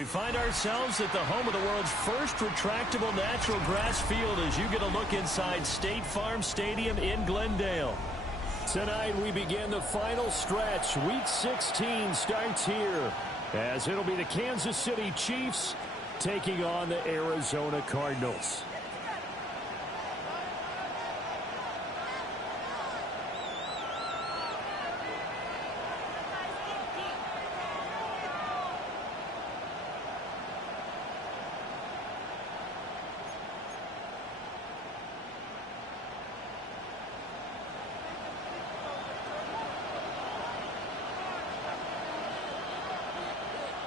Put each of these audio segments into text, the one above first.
We find ourselves at the home of the world's first retractable natural grass field as you get a look inside State Farm Stadium in Glendale. Tonight we begin the final stretch. Week 16 starts here as it'll be the Kansas City Chiefs taking on the Arizona Cardinals.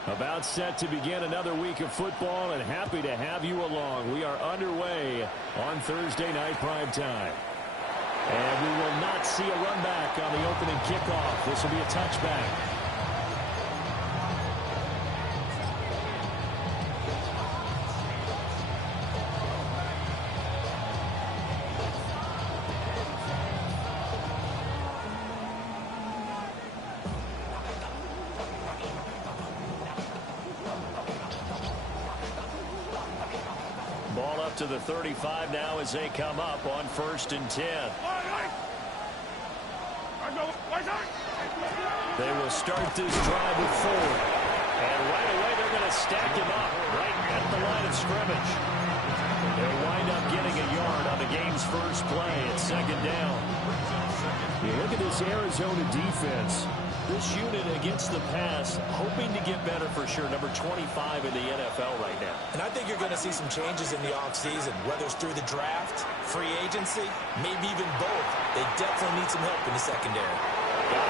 About set to begin another week of football, and happy to have you along. We are underway on Thursday night prime time. And we will not see a run back on the opening kickoff. This will be a touchback. To the 35 now as they come up on 1st and 10. They will start this drive with 4. And right away they're going to stack him up right at the line of scrimmage. They'll wind up getting a yard on the game's first play at 2nd down. You look at this Arizona defense. This unit against the pass, hoping to get better for sure. Number 25 in the NFL right now. And I think you're going to see some changes in the offseason, whether it's through the draft, free agency, maybe even both. They definitely need some help in the secondary.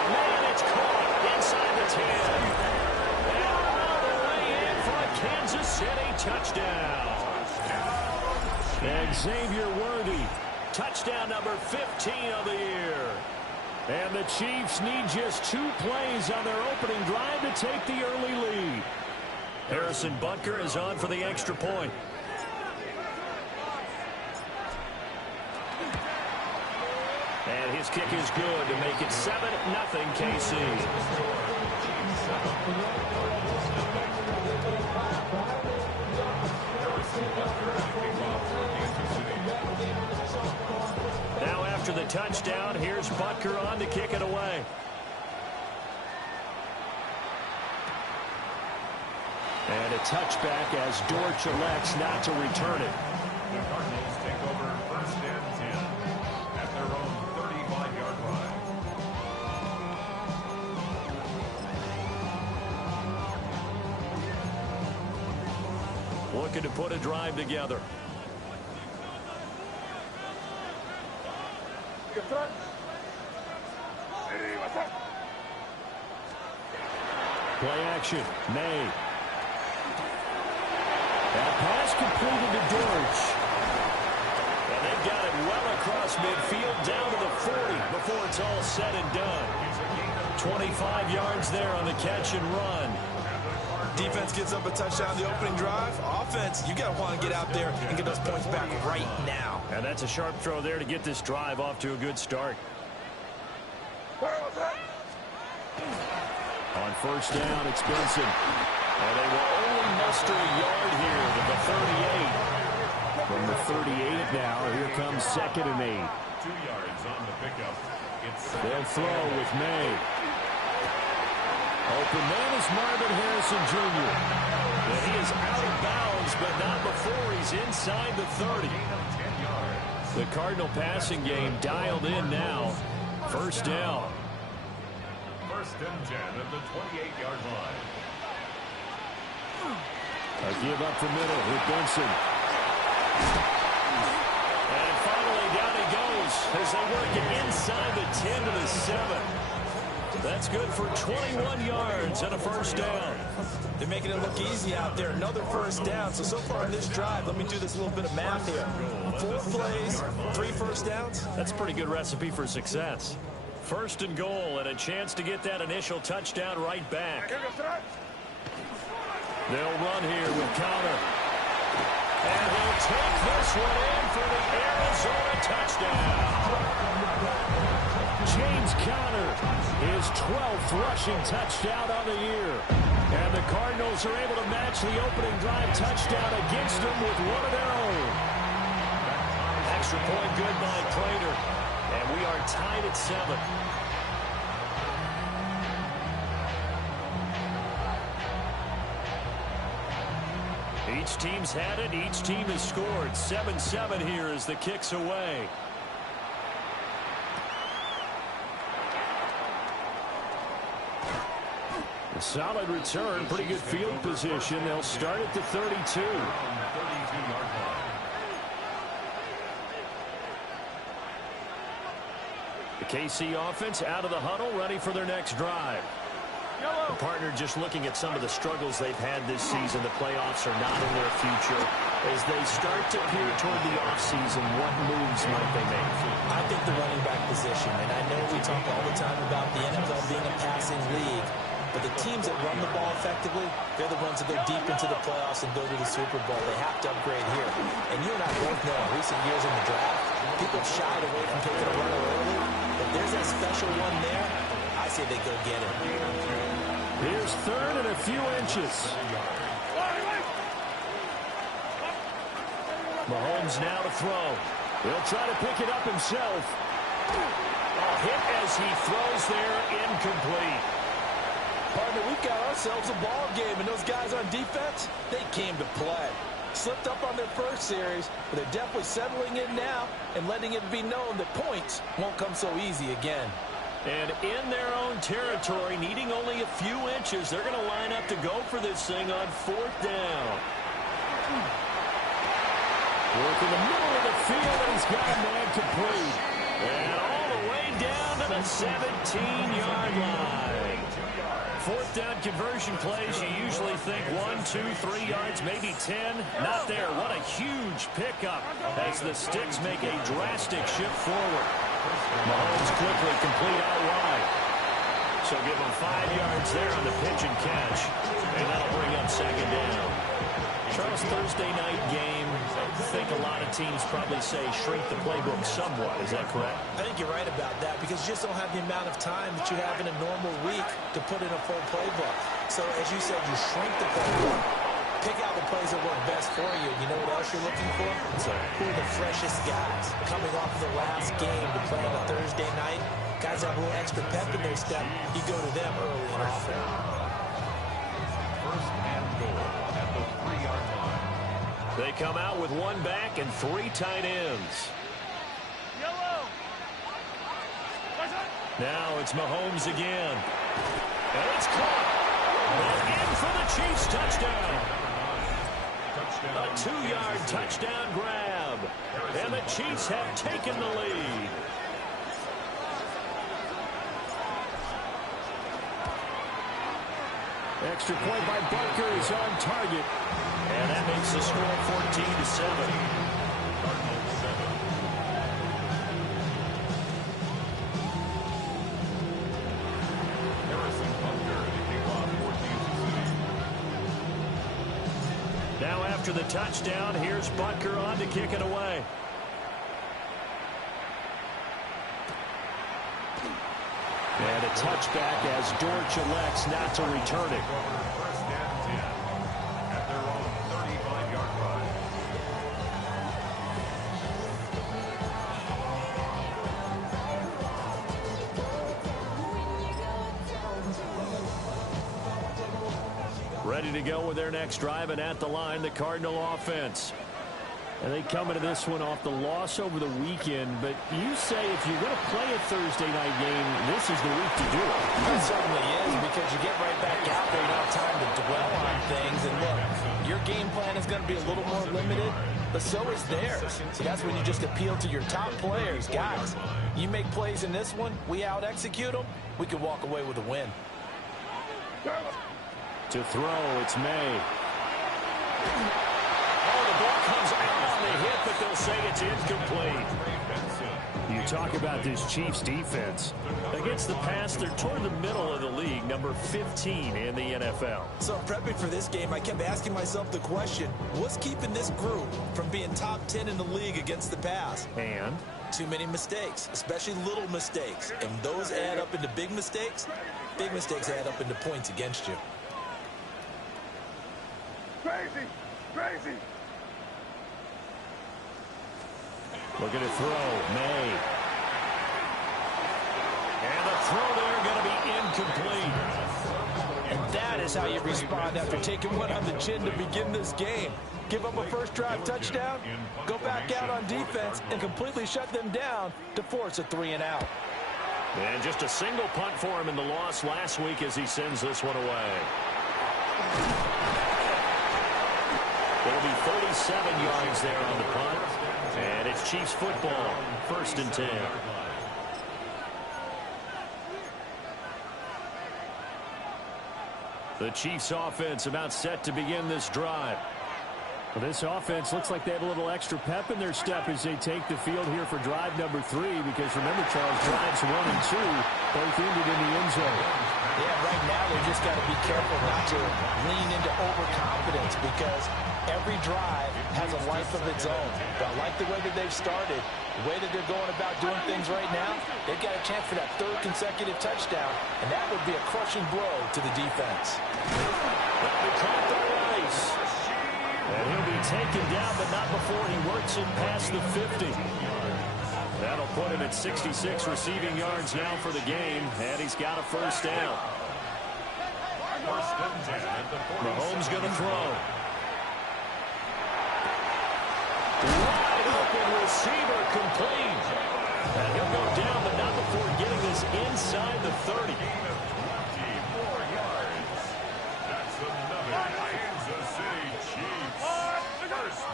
Man, it's caught inside the 10. And all the way in for a Kansas City touchdown. And Xavier Worthy, touchdown number 15 of the year. And the Chiefs need just 2 plays on their opening drive to take the early lead. Harrison Butker is on for the extra point. And his kick is good to make it 7-0 KC. Now after the touchdown, here's Butker on to kick it away. And a touchback as Dortch elects not to return it. The Cardinals take over 1st and 10 at their own 35-yard line. Looking to put a drive together. Play action. May. That pass completed to Dortch. And they've got it well across midfield down to the 40 before it's all said and done. 25 yards there on the catch and run. Defense gets up a touchdown the opening drive. Offense, you got to want to get out there and get those points back right now. And that's a sharp throw there to get this drive off to a good start. On 1st down, it's Benson. And they will only muster a yard here to the 38. From the 38 now, here comes 2nd and 8. 2 yards on the pickup. They'll throw with May. Open man is Marvin Harrison Jr. And he is out of bounds, but not before he's inside the 30. The Cardinal passing game dialed in now. 1st down. 1st and 10 at the 28-yard line. A give up the middle with Benson. And finally down he goes as they work it inside the 10 to the 7. That's good for 21 yards and a 1st down. They're making it look easy out there. Another 1st down. So far in this drive, let me do this little bit of math here. 4 plays, 3 1st downs. That's a pretty good recipe for success. 1st and goal and a chance to get that initial touchdown right back. They'll run here with Conner. And he'll take this one in for the Arizona touchdown. James Conner, his 12th rushing touchdown on the year. And the Cardinals are able to match the opening drive touchdown against them with one of their own. Extra point good by Prater. And we are tied at 7. Each team's had it. Each team has scored. 7-7 here as the kick's away. A solid return. Pretty good field position. They'll start at the 32. The KC offense out of the huddle, ready for their next drive. The partner just looking at some of the struggles they've had this season. The playoffs are not in their future. As they start to peer toward the offseason, what moves might they make? I think the running back position, and I know we talk all the time about the NFL being a passing league, but the teams that run the ball effectively, they're the ones that go deep into the playoffs and go to the Super Bowl. They have to upgrade here. And you and I both know in recent years in the draft, people shied away from taking a runner early. If there's that special one there, I say they go get it. Here's third and a few inches. Mahomes now to throw. He'll try to pick it up himself. Hit as he throws there, incomplete. Partner, we've got ourselves a ball game, and those guys on defense, they came to play. Slipped up on their first series, but they're definitely settling in now and letting it be known that points won't come so easy again. And in their own territory, needing only a few inches, they're going to line up to go for this thing on 4th down. Work in the middle of the field, and he's got a man complete. And all the way down to the 17-yard line. 4th down conversion plays, you usually think 1, 2, 3 yards, maybe 10. Not there. What a huge pickup as the Sticks make a drastic shift forward. Mahomes quickly complete out wide. So give him 5 yards there on the pitch and catch. And that'll bring up 2nd down. Charles, Thursday night game, I think a lot of teams probably say shrink the playbook somewhat. Is that correct? I think you're right about that because you just don't have the amount of time that you have in a normal week to put in a full playbook. So as you said, you shrink the playbook, pick out the plays that work best for you. You know what else you're looking for? Who are the freshest guys coming off the last game to play on a Thursday night? Guys have a little extra pep in their step. You go to them early and often. First and goal at the 3-yard line. They come out with 1 back and 3 tight ends. Now it's Mahomes again. And it's caught. And in for the Chiefs touchdown. A 2-yard touchdown grab. And the Chiefs have taken the lead. Extra point by Barker is on target. And that makes the score 14-7. Cardinals 7. Harrison Butker to kick off 14-6. Now after the touchdown, here's Butker on to kick it away. And a touchback as Dortch elects not to return it. First and 10 at their own 35-yard line. Ready to go with their next drive, and at the line, the Cardinal offense. And they come into this one off the loss over the weekend, but you say if you're going to play a Thursday night game, this is the week to do it. It certainly is because you get right back out there. You don't have time to dwell on things. And look, your game plan is going to be a little more limited, but so is theirs. So that's when you just appeal to your top players. Guys, you make plays in this one, we out-execute them, we can walk away with a win. To throw, it's May. Oh, the ball comes out on the hit, but they'll say it's incomplete. You talk about this Chiefs defense. Against the pass, they're toward the middle of the league, number 15 in the NFL. So prepping for this game, I kept asking myself the question, what's keeping this group from being top 10 in the league against the pass? And? Too many mistakes, especially little mistakes. And those add up into big mistakes. Big mistakes add up into points against you. Crazy. Looking to throw, May. And the throw there going to be incomplete. And that is how you respond after taking one on the chin to begin this game. Give up a first drive touchdown, go back out on defense, and completely shut them down to force a 3-and-out. And just a single punt for him in the loss last week as he sends this one away. It'll be 37 yards there on the punt. And it's Chiefs football, 1st and 10. The Chiefs offense about set to begin this drive. Well, this offense looks like they have a little extra pep in their step as they take the field here for drive number 3, because remember, Charles, drives 1 and 2 both ended in the end zone. Yeah, right now they just got to be careful not to lean into overconfidence, because every drive has a life of its own. But I like the way that they've started, the way that they're going about doing things right now. They've got a chance for that 3rd consecutive touchdown, and that would be a crushing blow to the defense. And he'll be taken down, but not before he works him past the 50. That'll put him at 66 receiving yards now for the game, and he's got a first down. Mahomes going to throw. Wide open receiver complete. And he'll go down, but not before getting this inside the 30.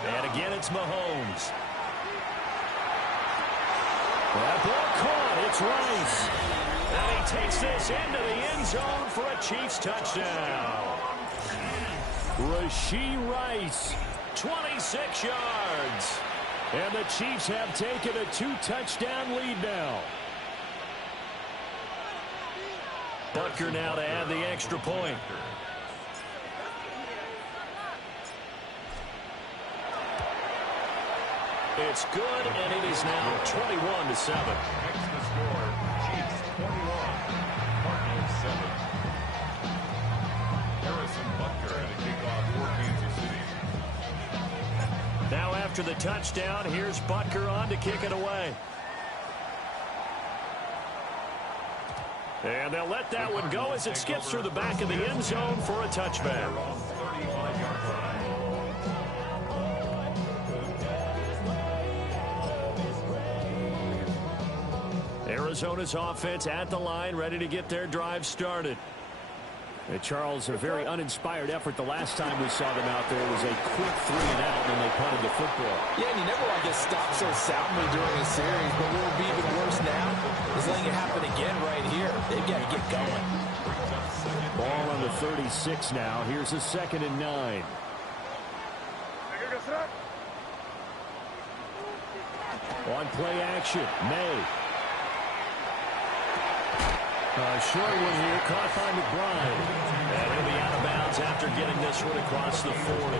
And again, it's Mahomes. That ball caught. It's Rice. And he takes this into the end zone for a Chiefs touchdown. Rashee Rice, 26 yards. And the Chiefs have taken a 2-touchdown lead now. Butker now to add the extra point. It's good, and it is now 21-7. Next to score, Chiefs 21, Cardinals 7. Harrison Butker had a kickoff for Kansas City. Now after the touchdown, here's Butker on to kick it away. And they'll let that one go as it skips through the back of the end zone for a touchback. 35-yard line. Arizona's offense at the line, ready to get their drive started. Charles, a very uninspired effort the last time we saw them out there. It was a quick 3-and-out when they punted the football. Yeah, and you never want to get stopped so soundly during a series, but what will be even worse now is letting it happen again right here. They've got to get going. Ball on the 36 now. Here's a 2nd and 9. On play action, May. Short one here, caught by McBride. And he'll be out of bounds after getting this one across the 40.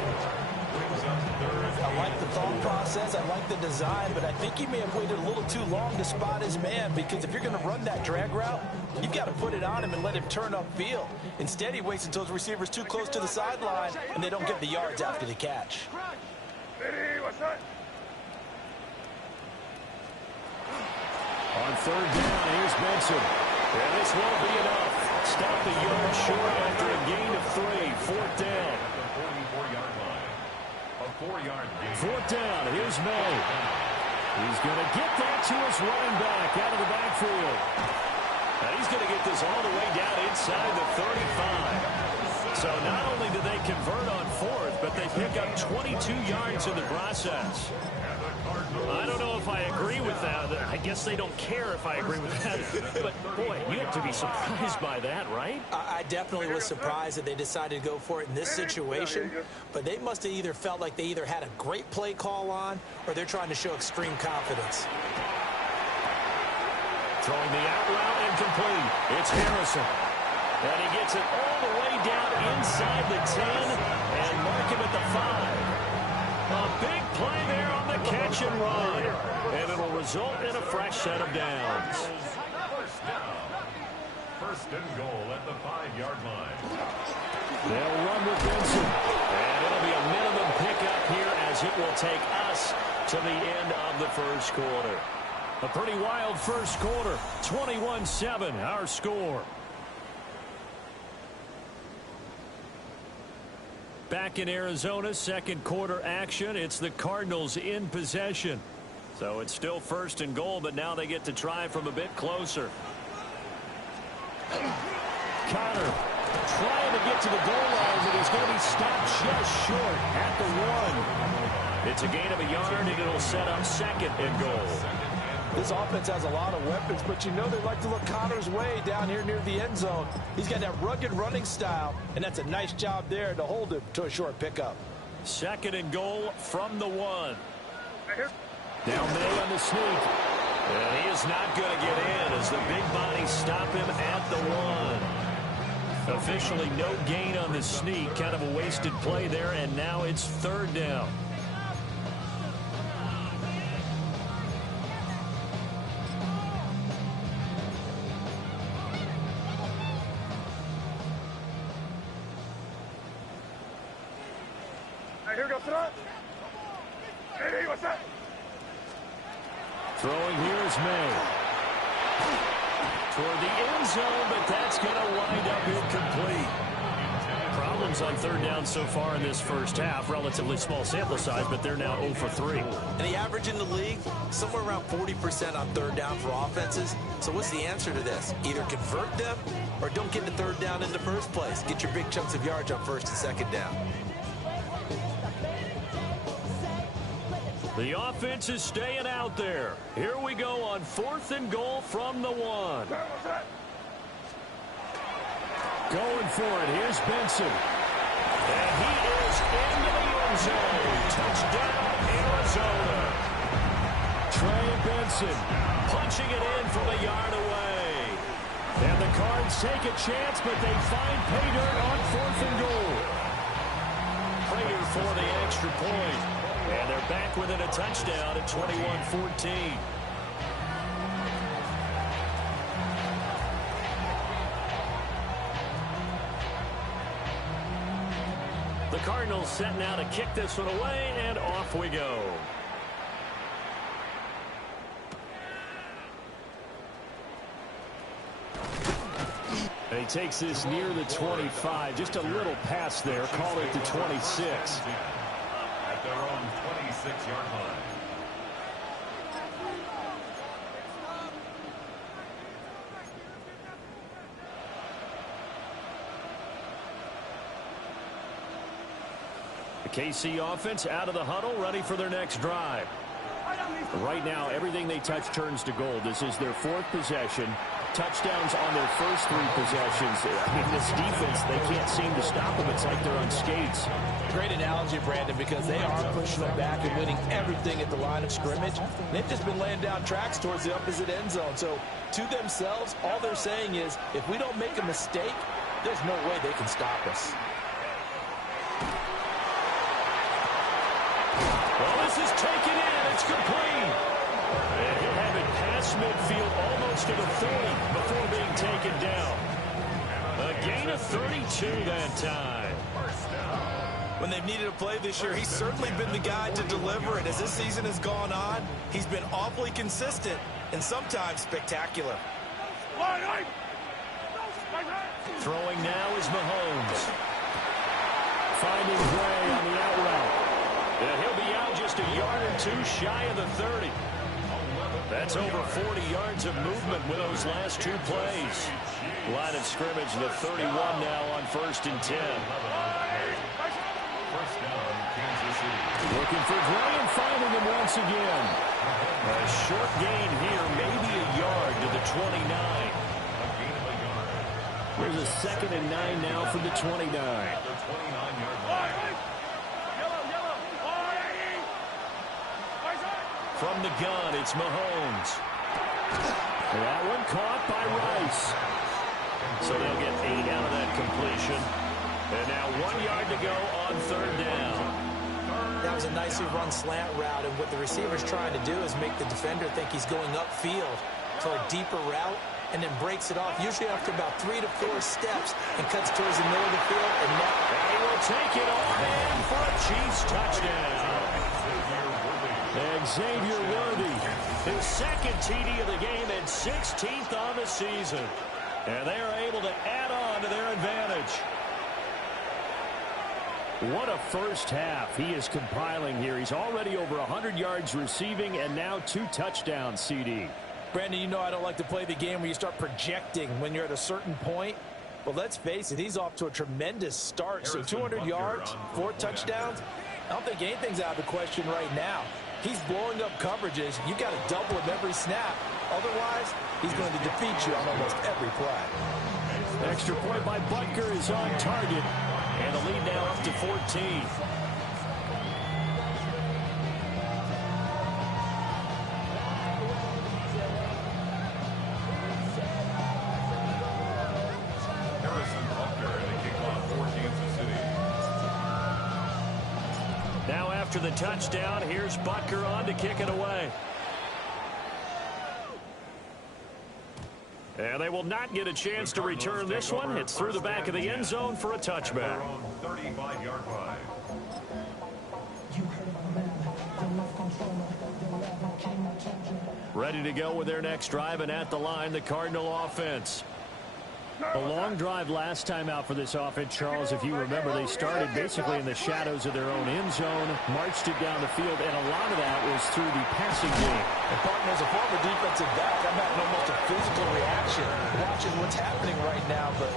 I like the thought process, I like the design, but I think he may have waited a little too long to spot his man, because if you're going to run that drag route, you've got to put it on him and let him turn upfield. Instead, he waits until his receiver's too close to the sideline, and they don't get the yards after the catch. On 3rd down, here's Benson. And this won't be enough. Stop the yard short after a gain of 3. 4th down. 44-yard line. A 4-yard gain. 4th down. Here's May. He's going to get that to his running back out of the backfield. And he's going to get this all the way down inside the 35. So not only do they convert on 4th, but they pick up 22 yards in the process. I don't know if I agree with that. I guess they don't care if I agree with that. But, boy, you have to be surprised by that, right? I definitely was surprised that they decided to go for it in this situation. But they must have either felt like they either had a great play call on, or they're trying to show extreme confidence. Throwing the out route incomplete. It's Harrison. And he gets it all the way down inside the 10 and mark him at the 5. A big play there on the catch and run. And it'll result in a fresh set of downs. first and goal at the 5-yard line. They'll run with Benson. And it'll be a minimum pickup here as it will take us to the end of the first quarter. A pretty wild first quarter. 21-7, our score. Back in Arizona, second quarter action. It's the Cardinals in possession. So it's still first and goal, but now they get to try from a bit closer. Connor trying to get to the goal line, but he's going to be stopped just short at the 1. It's a gain of a yard, and it'll set up second and goal. This offense has a lot of weapons, but you know they like to look Connor's way down here near the end zone. He's got that rugged running style, and that's a nice job there to hold him to a short pickup. Second and goal from the 1. Down May on the sneak. And he is not going to get in as the big bodies stop him at the 1. Officially no gain on the sneak. Kind of a wasted play there, and now it's third down. Throwing here is May. Toward the end zone, but that's going to wind up incomplete. Problems on third down so far in this first half. Relatively small sample size, but they're now 0 for 3. And the average in the league, somewhere around 40% on third down for offenses. So what's the answer to this? Either convert them or don't get the third down in the first place. Get your big chunks of yards on first and second down. The offense is staying out there. Here we go on fourth and goal from the 1. Going for it. Here's Benson. And he is into the end zone. Touchdown, Arizona. Trey Benson punching it in from a yard away. And the Cards take a chance, but they find pay dirt on fourth and goal. Prater for the extra point. And they're back within a touchdown at 21-14. The Cardinals set now to kick this one away, and off we go. And he takes this near the 25. Just a little pass there. Call it the 26. At their own 26-yard line. The KC offense out of the huddle, ready for their next drive. Right now, everything they touch turns to gold. This is their 4th possession. Touchdowns on their first 3 possessions. I mean, this defense, they can't seem to stop them. It's like they're on skates. Great analogy, Brandon, because they are pushing them back and winning everything at the line of scrimmage. They've just been laying down tracks towards the opposite end zone. So, to themselves, all they're saying is, if we don't make a mistake, there's no way they can stop us. Well, this is taken in. It's complete. And he'll have it past midfield almost to the 30 before being taken down. A gain of 32 that time. When they've needed a play this year, he's certainly been the guy to deliver it. As this season has gone on, he's been awfully consistent and sometimes spectacular. Throwing now is Mahomes. Finding Gray on the out route. And he'll be out just a yard or 2 shy of the 30. That's over 40 yards of movement with those last 2 plays. Line of scrimmage, the 31 now on 1st and 10. First down, Kansas City. Looking for Gray and finding him once again. A short gain here, maybe a yard to the 29. There's a 2nd and 9 now for the 29. The 29-yard line. From the gun, it's Mahomes. That one caught by Rice. So they'll get 8 out of that completion. And now 1 yard to go on 3rd down. That was a nicely run slant route, and what the receiver's trying to do is make the defender think he's going upfield for a deeper route. and then breaks it off, usually after about 3 to 4 steps, and cuts towards the middle of the field. And now he will take it on in for a Chiefs touchdown. Xavier Worthy, his second TD of the game and 16th on the season. And they are able to add on to their advantage. What a first half he is compiling here. He's already over 100 yards receiving and now 2 touchdowns, CD. Brandon, you know I don't like to play the game where you start projecting when you're at a certain point. But let's face it, he's off to a tremendous start. So 200 yards, 4 touchdowns. I don't think anything's out of the question right now. He's blowing up coverages. You got to double him every snap. Otherwise, he's going to defeat you on almost every play. Extra point by Butker is on target. And the lead now up to 14. Harrison Butker in a kickoff for Kansas City. Now after the touchdown, here's Butker on to kick it away. And they will not get a chance to return this one. It's through the back of the end zone for a touchback. 35-yard line. Ready to go with their next drive, and at the line, the Cardinal offense. A long drive last time out for this offense, Charles. If you remember, they started basically in the shadows of their own end zone, marched it down the field, and a lot of that was through the passing game. And partner, as a former defensive back, I'm having almost a physical reaction watching what's happening right now. But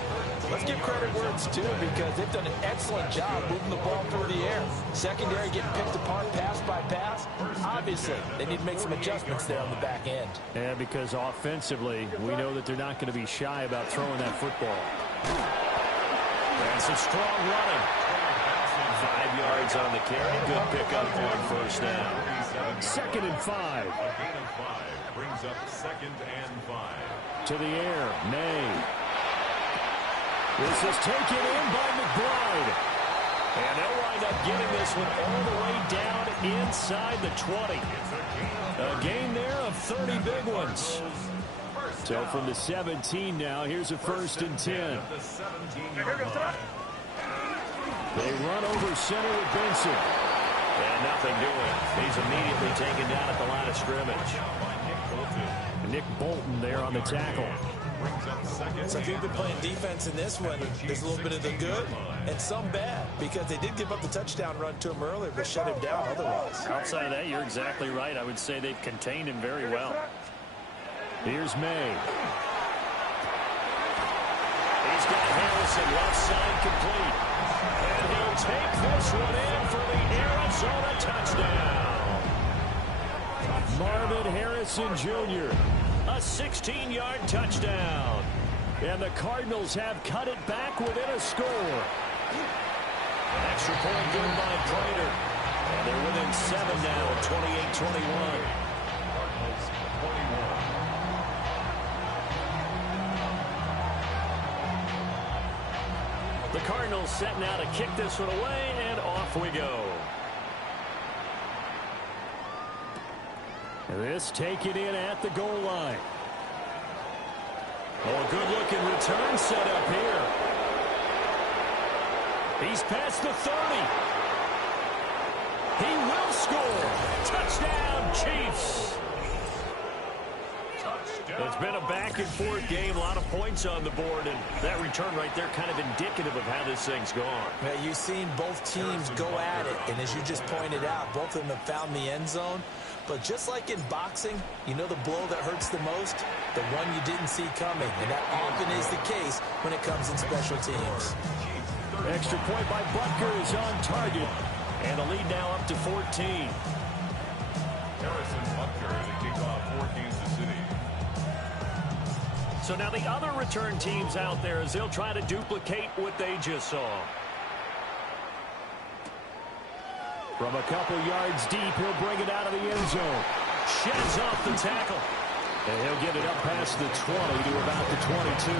let's give credit where it's due, because they've done an excellent job moving the ball through the air. Secondary getting picked apart pass by pass. Obviously, they need to make some adjustments there on the back end. Yeah, because offensively, we know that they're not going to be shy about throwing that football. That's a strong running. 5 yards on the carry. Good pickup on first down. 2nd and 5. A gain of 5 brings up 2nd and 5. To the air, May. This is taken in by McBride. And they'll wind up getting this one all the way down inside the 20. A gain there of 30 big ones. So from the 17 now, here's a 1st and 10. The 17-yard line. They run over center with Benson. And nothing doing. He's immediately taken down at the line of scrimmage. Nick Bolton there on the tackle. So if you've been playing defense in this one, there's a little bit of the good and some bad, because they did give up the touchdown run to him earlier, but shut him down otherwise. Outside of that, you're exactly right. I would say they've contained him very well. Here's May. He's got Harrison left side complete. And he'll take this one in for the Arizona touchdown. Marvin Harrison Jr., a 16-yard touchdown. And the Cardinals have cut it back within a score. Extra point given by Prater. And they're within 7 now, 28-21. The Cardinals set now to kick this one away, and off we go. This taken in at the goal line. Oh, good-looking return set up here. He's past the 30. He will score. Touchdown, Chiefs. It's been a back-and-forth game, a lot of points on the board, and that return right there kind of indicative of how this thing's gone. Now, you've seen both teams go at it, and as you just pointed out, both of them have found the end zone. But just like in boxing, you know the blow that hurts the most? The one you didn't see coming, and that often is the case when it comes in special teams. Extra point by Butker is on target, and the lead now up to 14. Harrison Butker to kick off for Kansas City. So now the other return teams out there, as they'll try to duplicate what they just saw. From a couple yards deep, he'll bring it out of the end zone. Sheds off the tackle. And he'll get it up past the 20 to about the 22.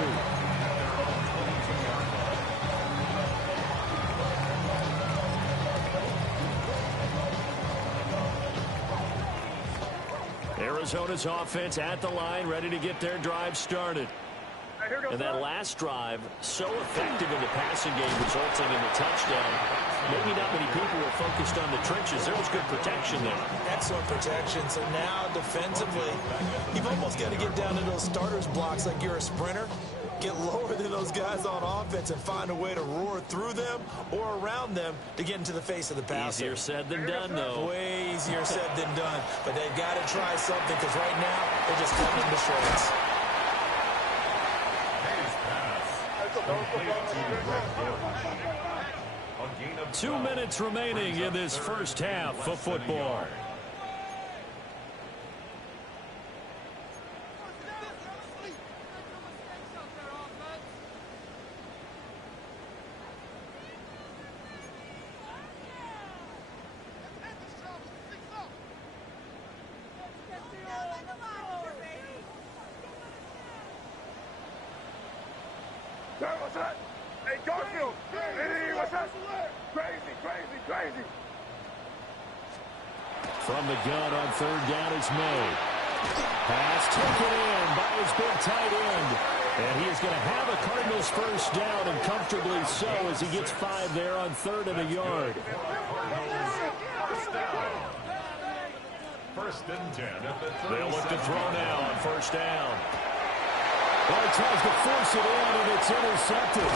Arizona's offense at the line, ready to get their drive started. And that last drive, so effective in the passing game, resulting in the touchdown. Maybe not many people were focused on the trenches. There was good protection there. Excellent protection. So now, defensively, you've almost got to get down to those starters blocks like you're a sprinter. Get lower than those guys on offense and find a way to roar through them or around them to get into the face of the passer. Easier said than done, though. Way easier said than done. But they've got to try something because right now, they're just coming to shreds. 2 minutes remaining in this first half of football. Hey, Garfield! Hey, what's that? Crazy, crazy, crazy! From the gun on third down is made. Pass taken in by his big tight end. And he is going to have a Cardinals first down, and comfortably so, as he gets 5 there on 3rd and a yard. First and 10 at the 37. They'll look to throw now on first down. Well, he tries to force it in, and it's intercepted.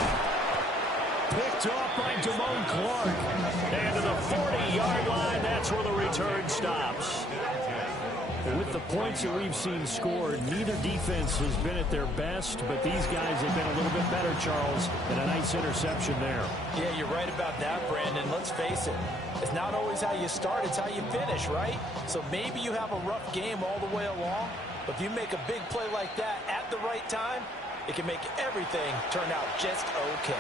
Picked off by Damone Clark. And to the 40-yard line, that's where the return stops. With the points that we've seen scored, neither defense has been at their best, but these guys have been a little bit better, Charles, and a nice interception there. Yeah, you're right about that, Brandon. Let's face it. It's not always how you start, it's how you finish, right? So maybe you have a rough game all the way along, but if you make a big play like that at the right time, it can make everything turn out just okay.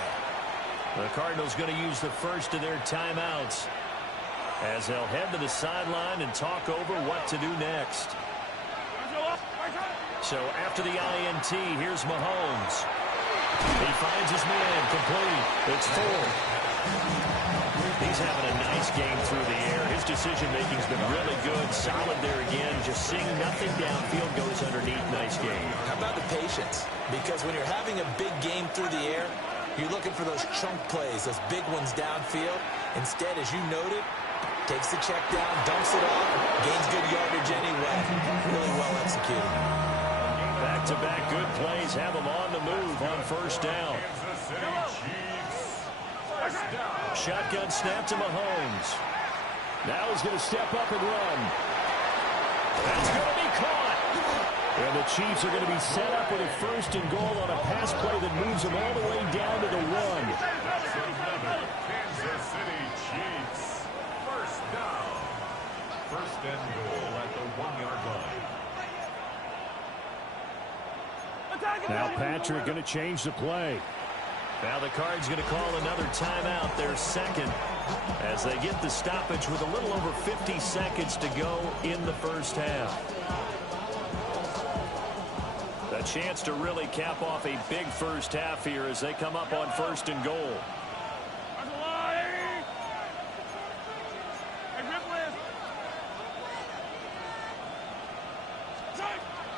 The Cardinals going to use the first of their timeouts as they'll head to the sideline and talk over what to do next. So after the INT, here's Mahomes. He finds his man complete. It's Ford. He's having a nice game through the air. His decision-making's been really good. Solid there again. Just seeing nothing downfield, goes underneath. Nice game. How about the patience? Because when you're having a big game through the air, you're looking for those chunk plays, those big ones downfield. Instead, as you noted, takes the check down, dumps it off, gains good yardage anyway. Really well executed. Back-to-back good plays have them on the move on first down. Kansas City Chiefs. First down. Shotgun snap to Mahomes. Now he's going to step up and run. That's going to be caught. And the Chiefs are going to be set up with a first and goal on a pass play that moves them all the way down to the 1. Kansas City Chiefs. First down. First and goal at the 1-yard line. Now Patrick going to change the play. Now the Cards going to call another timeout, their second, as they get the stoppage with a little over 50 seconds to go in the first half. A chance to really cap off a big first half here as they come up on first and goal.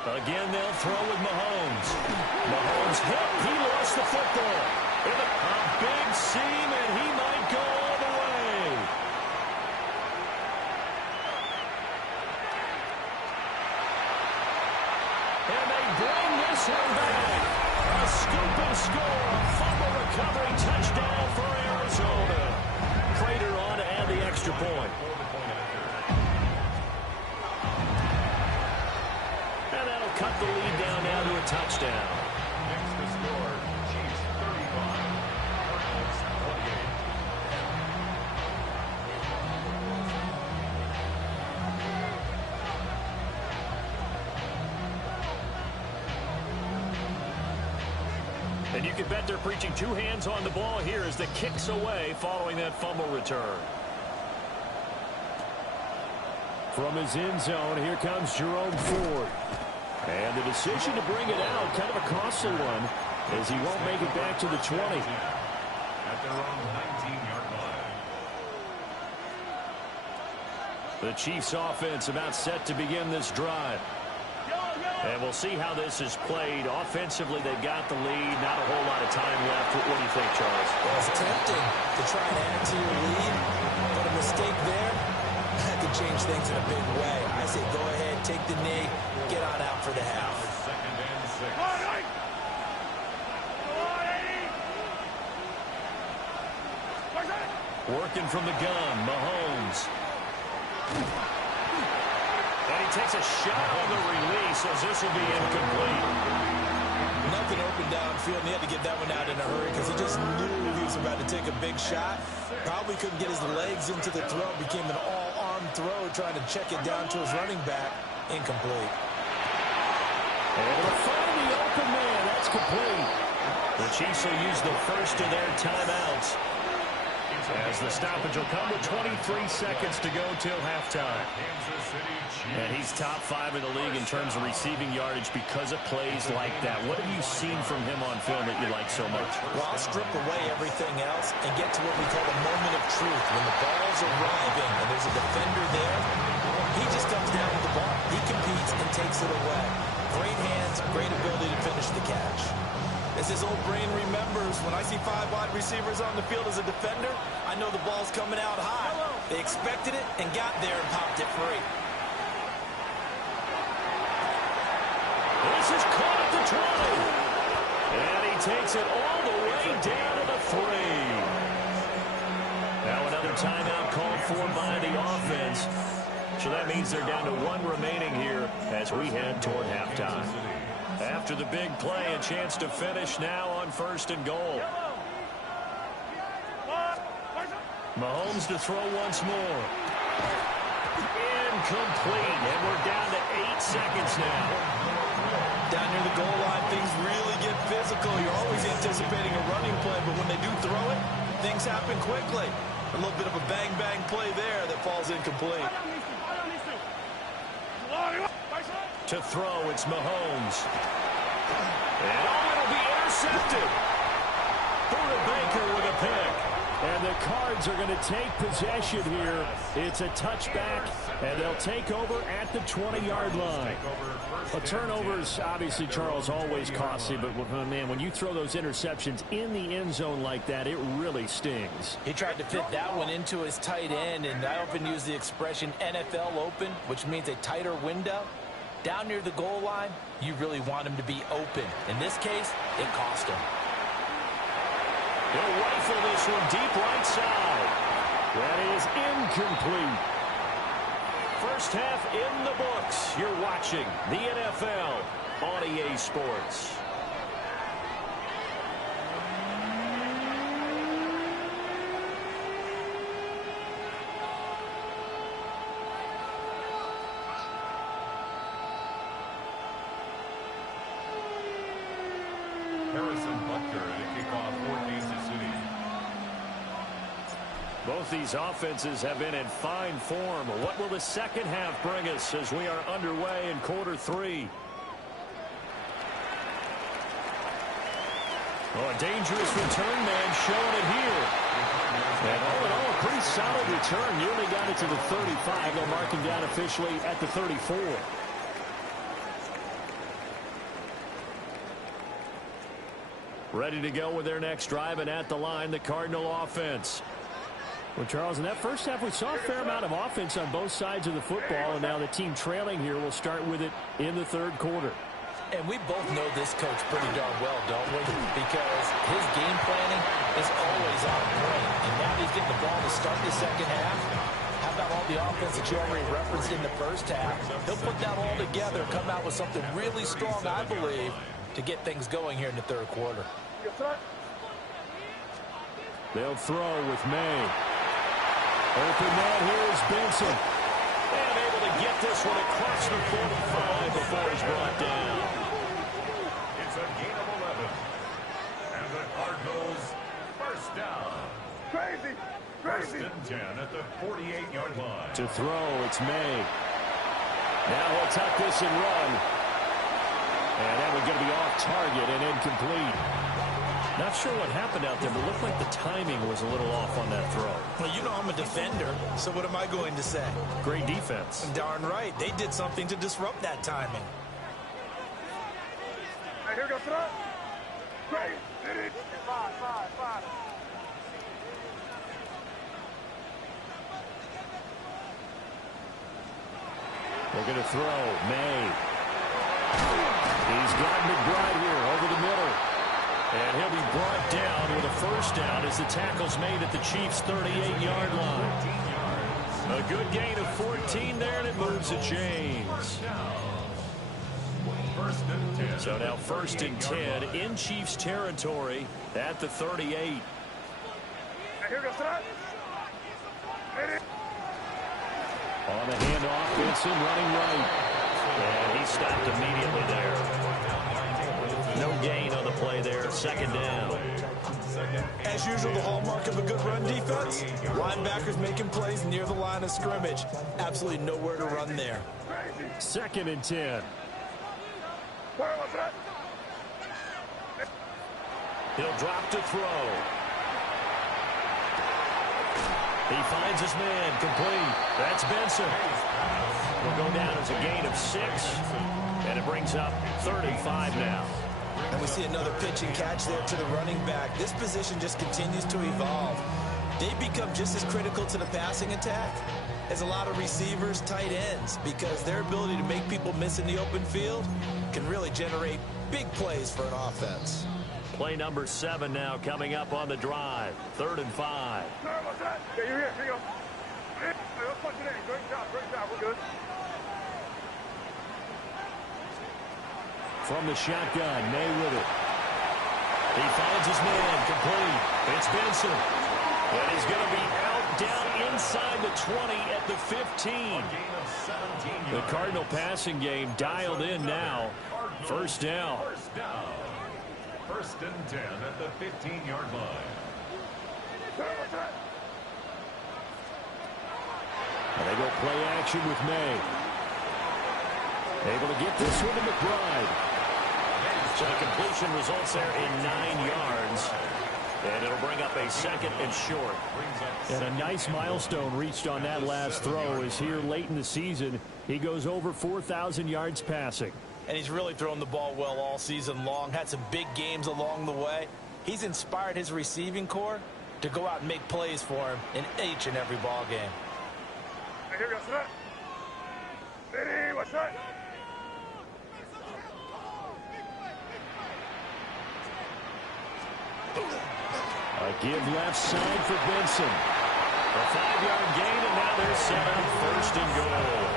Again, they'll throw with Mahomes. Mahomes hit. He lost the football. A big seam, and he might go all the way. And they bring this one back. A scoop and score. A fumble recovery touchdown for Arizona. Prater on to add the extra point. And that'll cut the lead down now to a touchdown. Next to score, Chiefs 35, Cardinals 28. And you can bet they're preaching 2 hands on the ball here as the kicks away following that fumble return. From his end zone, here comes Jerome Ford. And the decision to bring it out, kind of a costly one, as he won't make it back to the 20. At their own 19-yard line. The Chiefs offense about set to begin this drive. And we'll see how this is played. Offensively, they've got the lead. Not a whole lot of time left. What do you think, Charles? Well, it's tempting to try and add to your lead, but a mistake there could change things in a big way. I say go ahead, take the knee, get on out for the half. Second and 6. Working from the gun, Mahomes. And he takes a shot on the release as this will be incomplete. Nothing open downfield, and he had to get that one out in a hurry because he just knew he was about to take a big shot. Probably couldn't get his legs into the throw. Became an all-arm throw, trying to check it down to his running back. Incomplete. Able to find the open man. That's complete. The Chiefs will use the first of their timeouts, as the stoppage will come with 23 seconds to go till halftime. And he's top 5 in the league in terms of receiving yardage because of plays like that. What have you seen from him on film that you like so much? Well, I'll strip away everything else and get to what we call the moment of truth. When the ball's arriving and there's a defender there, he just comes down with the ball. He competes and takes it away. Great hands, great ability to finish the catch. As his old brain remembers, when I see 5 wide receivers on the field as a defender, I know the ball's coming out high. They expected it and got there and popped it free. This is caught at the 20. And he takes it all the way down to the 3. Now another timeout called for by the offense. So that means they're down to 1 remaining here as we head toward halftime. After the big play, a chance to finish now on 1st and goal. Mahomes to throw once more. Incomplete, and we're down to 8 seconds now. Down near the goal line, things really get physical. You're always anticipating a running play, but when they do throw it, things happen quickly. A little bit of a bang-bang play there that falls incomplete. To throw, it's Mahomes. And it'll be intercepted. Buda Baker with a pick. And the Cards are going to take possession here. It's a touchback, and they'll take over at the 20-yard line. A turnover's obviously, Charles, always costly, but, man, when you throw those interceptions in the end zone like that, it really stings. He tried to fit that one into his tight end, and I often use the expression NFL open, which means a tighter window. Down near the goal line, you really want him to be open. In this case, it cost him. He'll rifle this one deep right side. That is incomplete. First half in the books. You're watching the NFL on EA Sports. Harrison Butker to kick off for Kansas City. Both these offenses have been in fine form. What will the second half bring us as we are underway in quarter 3? Oh, a dangerous return man showing it here. And all in all, a pretty solid return. Nearly got it to the 35. They'll mark him down officially at the 34. Ready to go with their next drive, and at the line, the Cardinal offense. Well, Charles, in that first half, we saw a fair amount of offense on both sides of the football, and now the team trailing here will start with it in the third quarter. And we both know this coach pretty darn well, don't we? Because his game planning is always on point. And now he's getting the ball to start the second half. How about all the offense that you already referenced in the first half? He'll put that all together, come out with something really strong, I believe, to get things going here in the third quarter. They'll throw with May. Open man here is Benson. And able to get this one across the 45 before he's brought down. It's a gain of 11. And the Cardinals first down. Crazy! First Crazy! and 10 at the 48-yard line. To throw, it's May. Now he'll tuck this and run. And that one's going to be off target and incomplete. Not sure what happened out there, but it looked like the timing was a little off on that throw. Well, you know I'm a defender, so what am I going to say? Great defense. Darn right. They did something to disrupt that timing. Here we go, front. Great. Five. They're going to throw. May. He's got McBride here over the middle. And he'll be brought down with a first down as the tackle's made at the Chiefs' 38-yard line. A good gain of 14 there, and it moves the chains. So now 1st and 10 in Chiefs territory at the 38. Here we go, front. On the handoff, Benson running right. And he stopped immediately there. No gain on the play there. 2nd down. As usual, the hallmark of a good run defense, linebackers making plays near the line of scrimmage. Absolutely nowhere to run there. 2nd and 10. He'll drop to throw. He finds his man, complete. That's Benson. Will go down as a gain of 6, and it brings up 35 now. And we see another pitch and catch there to the running back. This position just continues to evolve. They become just as critical to the passing attack as a lot of receivers, tight ends, because their ability to make people miss in the open field can really generate big plays for an offense. Play number 7 now coming up on the drive. 3rd and 5. Yeah, you're here. Here you go. Hey, let's punch it in. Great job. We're good. From the shotgun, May with it. He finds his man, complete. It's Benson. And he's going to be out down inside the 20 at the 15. The Cardinal passing game dialed in now. 1st down. 1st and 10 at the 15-yard line. And they go play action with May. Able to get this one to McBride. So the completion results there in 9 yards. And it'll bring up a 2nd and short. And a nice milestone reached on that last throw is here late in the season. He goes over 4,000 yards passing. And he's really thrown the ball well all season long. Had some big games along the way. He's inspired his receiving corps to go out and make plays for him in each and every ball game. Here we go, front. Ready, what's that? A give left side for Benson. A 5-yard gain, and now they're set up 1st and goal.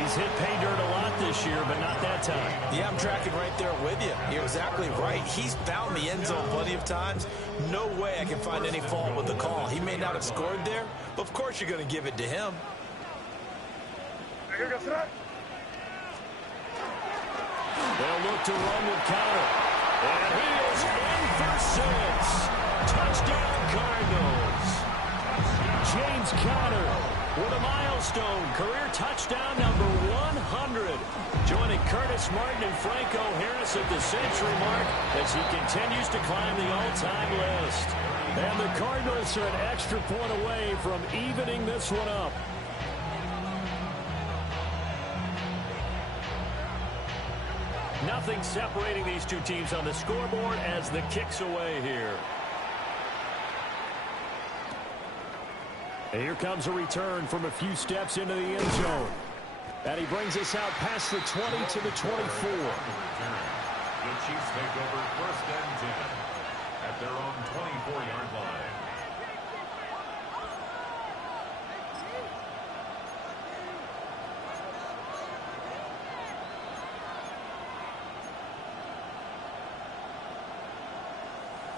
He's hit pay dirt a lot this year, but not that time. Yeah, I'm tracking right there with you. You're exactly right. He's found the end zone plenty of times. No way I can find any fault with the call. He may not have scored there, but of course you're going to give it to him. Here we go, front. They'll look to run with Conner. And he is in for 6. Touchdown, Cardinals. James Conner with a milestone career touchdown number 100. Joining Curtis Martin and Franco Harris at the century mark as he continues to climb the all-time list. And the Cardinals are an extra point away from evening this one up. Nothing separating these two teams on the scoreboard as the kick's away here. And here comes a return from a few steps into the end zone. And he brings us out past the 20 to the 24. The Chiefs take over 1st and 10 at their own 24-yard line.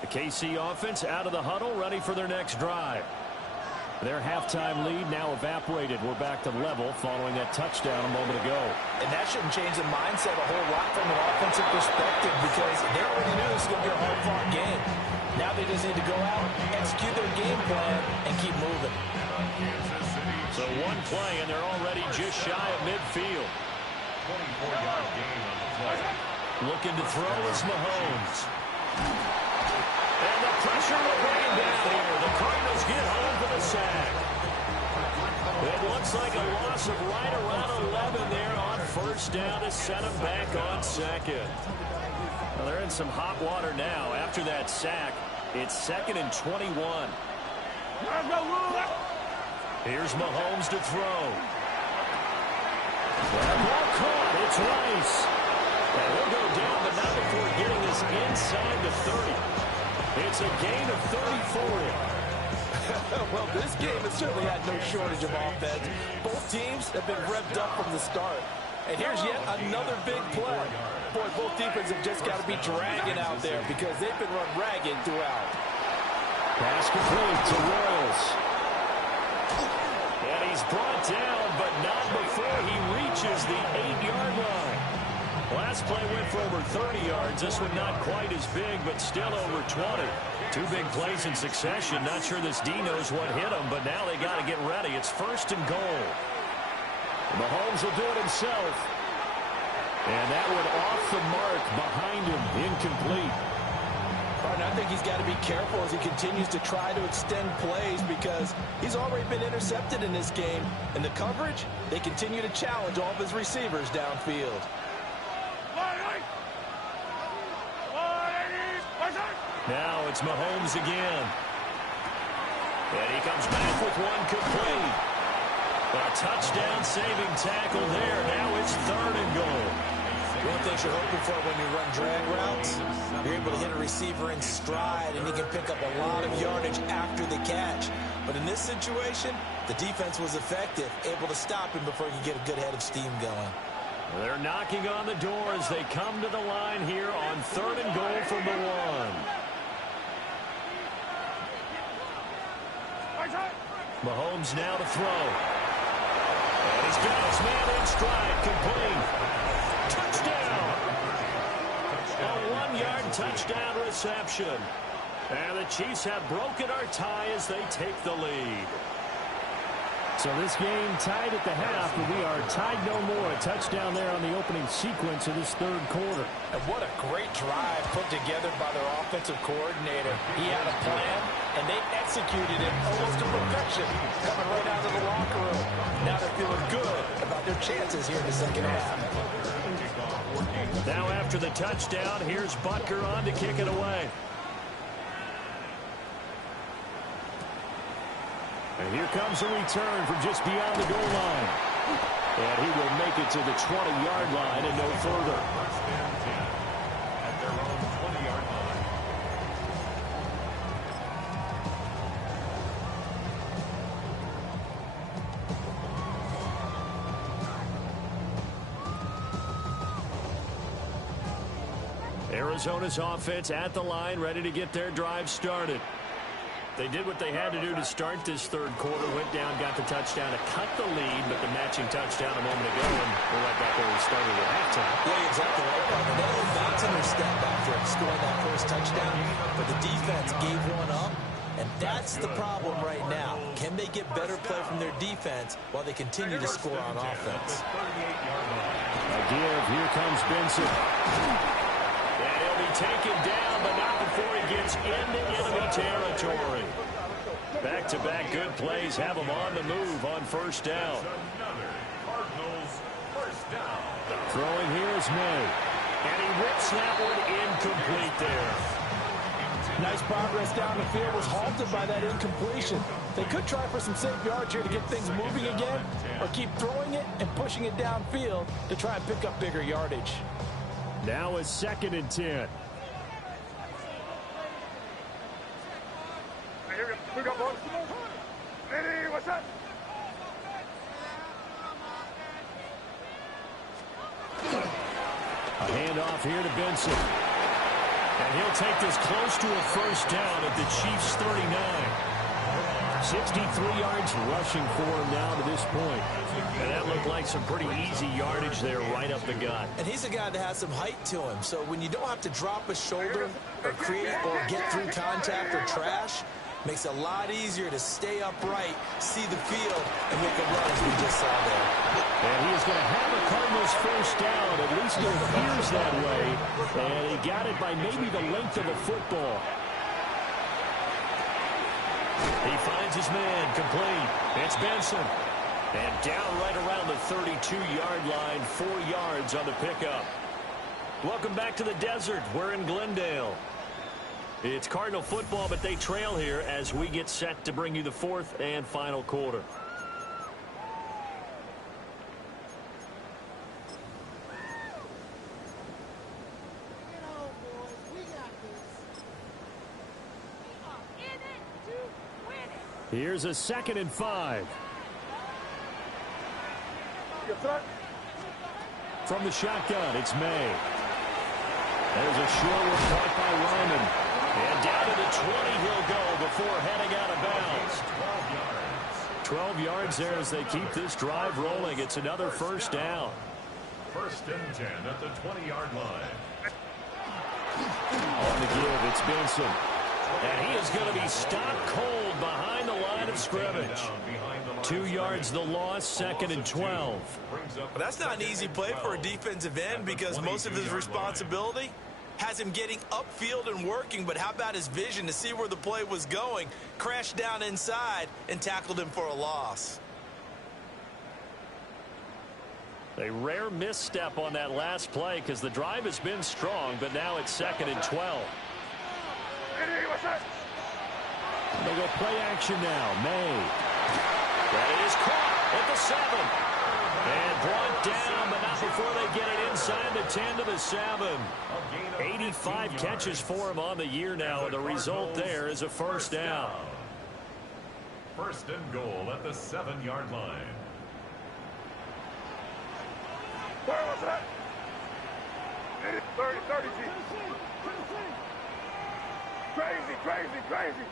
The KC offense out of the huddle, ready for their next drive. Their halftime lead now evaporated. We're back to level following that touchdown a moment ago. And that shouldn't change the mindset a whole lot from an offensive perspective because they already knew this was going to be a hard-fought game. Now they just need to go out, execute their game plan, and keep moving. So one play, and they're already just shy of midfield. 24-yard gain on the play. Looking to throw is Mahomes. And the pressure will bring him down here. The Cardinals get home for the sack. It looks like a loss of right around 11 there on 1st down to set him back on 2nd. Well, they're in some hot water now. After that sack, it's 2nd and 21. Here's Mahomes to throw. That ball caught. It's Rice. And he'll go down, but not before getting this inside the 30. It's a gain of 34. Well, this game has certainly had no shortage of offense. Both teams have been revved up from the start. And here's yet another big play. Boy, both defenses have just got to be dragging out there because they've been run ragged throughout. Pass complete to Royals. And he's brought down, but not before he reaches the 8-yard line. Last play went for over 30 yards. This one not quite as big, but still over 20. 2 big plays in succession. Not sure this D knows what hit him, but now they got to get ready. It's 1st and goal. Mahomes will do it himself. And that one off the mark behind him, incomplete. And I think he's got to be careful as he continues to try to extend plays because he's already been intercepted in this game. And the coverage, they continue to challenge all of his receivers downfield. Now it's Mahomes again. And he comes back with one complete. A touchdown-saving tackle there. Now it's 3rd and goal. One thing you're hoping for when you run drag routes, you're able to hit a receiver in stride, and he can pick up a lot of yardage after the catch. But in this situation, the defense was effective, able to stop him before he could get a good head of steam going. They're knocking on the door as they come to the line here on 3rd and goal from the 1. Mahomes now to throw. And he's got his man in stride, complete. Touchdown! A 1-yard touchdown reception. And the Chiefs have broken our tie as they take the lead. So this game tied at the half, but we are tied no more. A touchdown there on the opening sequence of this 3rd quarter. And what a great drive put together by their offensive coordinator. He had a plan, and they executed it almost to perfection, coming right out of the locker room. Now they're feeling good about their chances here in the 2nd half. Now after the touchdown, here's Butker on to kick it away. And here comes a return from just beyond the goal line. And he will make it to the 20-yard line and no further. At their own 20-yard line. Arizona's offense at the line, ready to get their drive started. They did what they had to do to start this 3rd quarter. Went down, got the touchdown to cut the lead, but the matching touchdown a moment ago, and we're right back where we started at halftime. Yeah, you're exactly right, Parker. They were bouncing their step after scoring that first touchdown, but the defense gave one up, and that's the problem right now. Can they get better play from their defense while they continue to score on offense? A give. Here comes Benson. And he'll be taken down, but not before he gets into enemy territory. Back-to-back good plays have him on the move on 1st down. Cardinals first down. Throwing here is May. And he rips that one incomplete there. Nice progress down the field was halted by that incompletion. They could try for some safe yards here to get things moving again, or keep throwing it and pushing it downfield to try and pick up bigger yardage. Now is 2nd and 10. Here we go, boys. Ready, what's that? A handoff here to Benson. And he'll take this close to a 1st down at the Chiefs' 39. 63 yards rushing for him now to this point. And that looked like some pretty easy yardage there right up the gut. And he's a guy that has some height to him. So when you don't have to drop a shoulder or create or get through contact or trash, makes it a lot easier to stay upright, see the field, and make a run as we just saw there. And he is going to have a Cardinals 1st down. At least it appears that way. And he got it by maybe the length of a football. He finds his man, complete. It's Benson. And down right around the 32-yard line, 4 yards on the pickup. Welcome back to the desert. We're in Glendale. It's Cardinal football, but they trail here as we get set to bring you the fourth and final quarter. Here's a 2nd and 5. From the shotgun, it's May. There's a short one caught by Ryman. And down to the 20 he'll go before heading out of bounds. 12 yards there as they keep this drive rolling. It's another first down. 1st and 10 at the 20-yard line. On the give, it's Benson. And he is going to be stopped cold behind the line of scrimmage. 2 yards the loss, 2nd and 12. Well, that's not an easy play for a defensive end because most of his responsibility has him getting upfield and working, but how about his vision to see where the play was going, crashed down inside, and tackled him for a loss. A rare misstep on that last play because the drive has been strong, but now it's 2nd and 12. They go play action now. May. That is caught at the 7. And brought down, but not before they get it inside the 10 to the 7. 85 catches for him on the year now, and the result there is a first down. 1st and goal at the 7-yard line. What's that? 30, G. Crazy.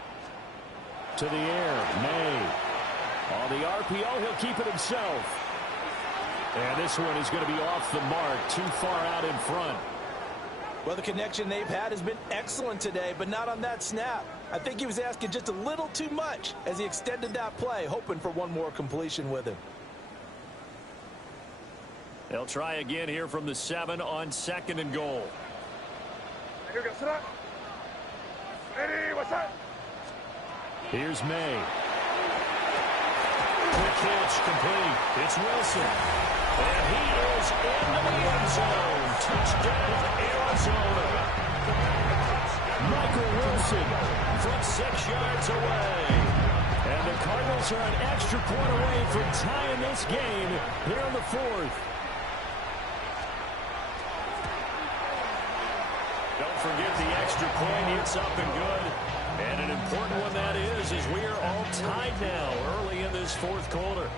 To the air, May. On the RPO, he'll keep it himself. And this one is going to be off the mark, too far out in front. Well, the connection they've had has been excellent today, but not on that snap. I think he was asking just a little too much as he extended that play, hoping for one more completion with him. They'll try again here from the 7 on 2nd and goal. Here's May. Quick catch complete. It's Wilson. And he is into the end zone. Touchdown, Arizona. Michael Wilson From 6 yards away. And the Cardinals are an extra point away from tying this game here in the 4th. Don't forget the extra point. It's up and good. And an important one that is we are all tied now early in this 4th quarter.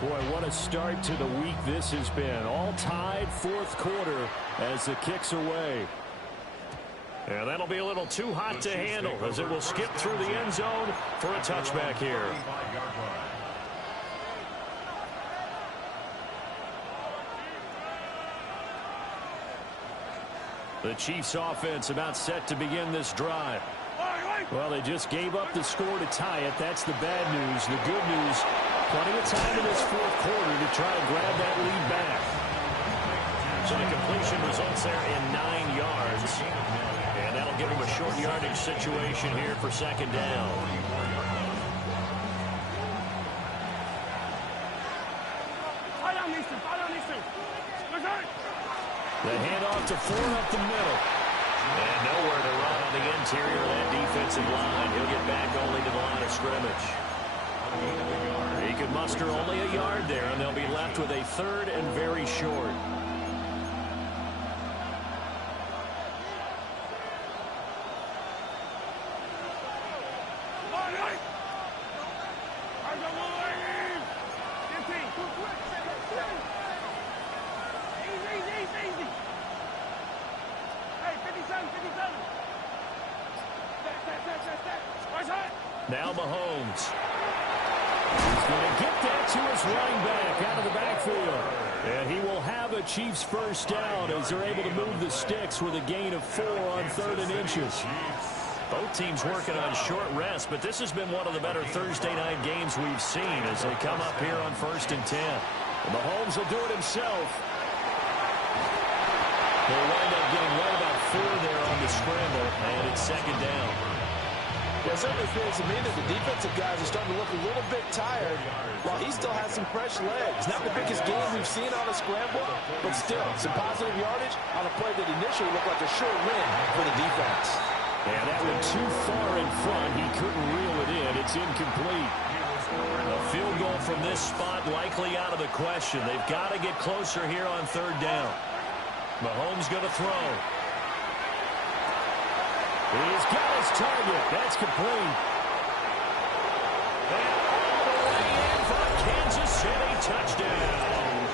Boy, what a start to the week this has been. All tied 4th quarter as the kicks away. And that'll be a little too hot to handle as it will skip through the end zone for a touchback here. The Chiefs offense about set to begin this drive. Well, they just gave up the score to tie it. That's the bad news. The good news, plenty of time in this 4th quarter to try and grab that lead back. So the completion results there in 9 yards. And that'll give them a short yardage situation here for 2nd down. The handoff to Ford up the middle. And nowhere to run on the interior of that defensive line. He'll get back only to the line of scrimmage. He could muster only a yard there, and they'll be left with a 3rd and very short. Now Mahomes. He's going to get that to his running back out of the backfield. And he will have a Chiefs first down as they're able to move the sticks with a gain of 4 on 3rd and inches. Both teams working on short rest, but this has been one of the better Thursday night games we've seen as they come up here on 1st and 10. And Mahomes will do it himself. They'll wind up getting right about 4 there on the scramble, and it's 2nd down. Yeah, it certainly appears to me that the defensive guys are starting to look a little bit tired while he still has some fresh legs. Not the biggest game we've seen on a scramble, but still, some positive yardage on a play that initially looked like a sure win for the defense. Yeah, that went too far in front. He couldn't reel it in. It's incomplete. A field goal from this spot likely out of the question. They've got to get closer here on third down. Mahomes going to throw. He's got his target. That's complete. And all the way in for a Kansas City touchdown.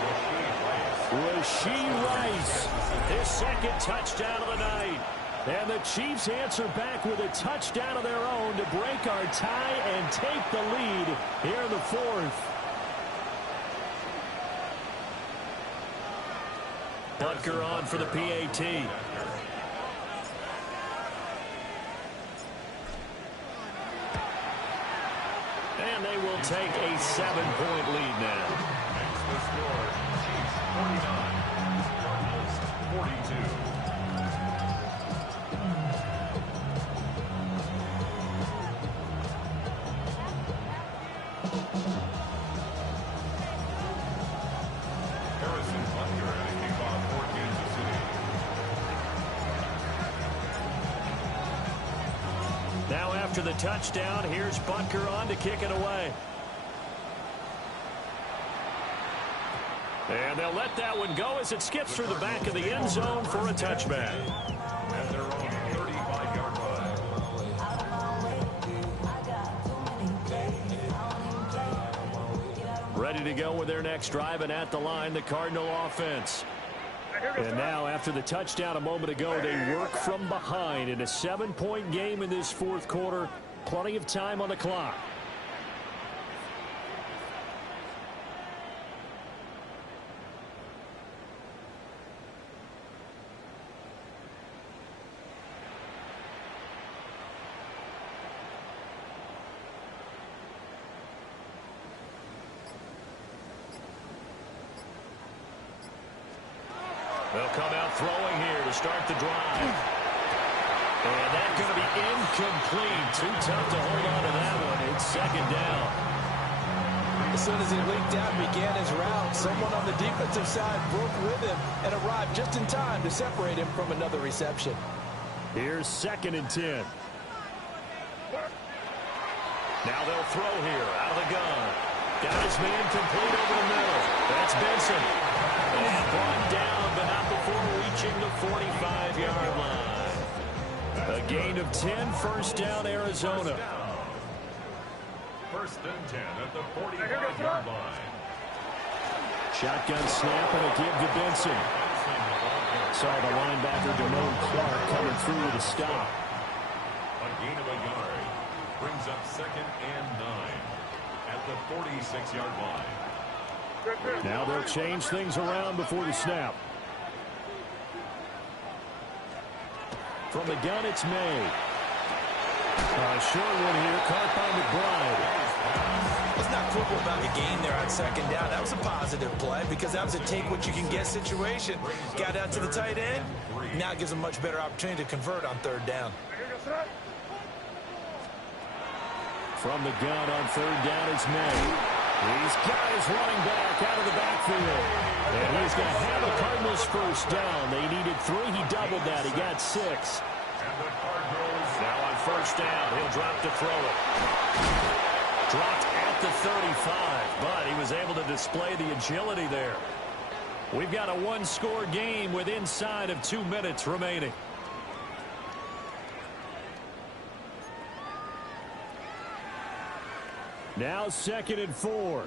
Rashee Rice, his second touchdown of the night. And the Chiefs answer back with a touchdown of their own to break our tie and take the lead here in the fourth. Butker on for the PAT. And they will take a 7-point lead now. Next the score, Chiefs 49, Cardinals 42. Harrison Butker at a kickoff for Kansas City. Now after the touchdown, here's Butker on to kick it away. And they'll let that one go as it skips through the back of the end zone for a touchback. At their own 35-yard line. Ready to go with their next drive, and at the line, the Cardinal offense. And now, after the touchdown a moment ago, they work from behind in a 7-point game in this fourth quarter. Plenty of time on the clock. They'll come out throwing here to start the drive. And that's going to be incomplete. Too tough to hold on to that one. It's second down. As soon as he leaked out and began his route, someone on the defensive side broke with him and arrived just in time to separate him from another reception. Here's 2nd and 10. Now they'll throw here out of the gun. Got his man complete over the middle. That's Benson. And brought down, but not before reaching the 45-yard line. A gain of 10, first down, Arizona. First and 10 at the 45-yard line. Shotgun snap and a give to Benson. Saw the linebacker, Damone Clark, coming through with a stop. A gain of a yard. Brings up 2nd and 9 at the 46-yard line. Now they'll change things around before the snap. From the gun, it's May. Short one here, caught by McBride. Let's not quibble about the gain there on second down. That was a positive play because that was a take-what-you-can-get situation. Got out to the tight end. Now it gives them a much better opportunity to convert on third down. From the gun on third down, it's May. These guys running back out of the backfield. And he's going to have the Cardinals first down. They needed 3. He doubled that. He got 6. And the Cardinals Now on first down, he'll drop to throw it. Dropped at the 35, but he was able to display the agility there. We've got a one-score game with inside of 2 minutes remaining. Now 2nd and 4.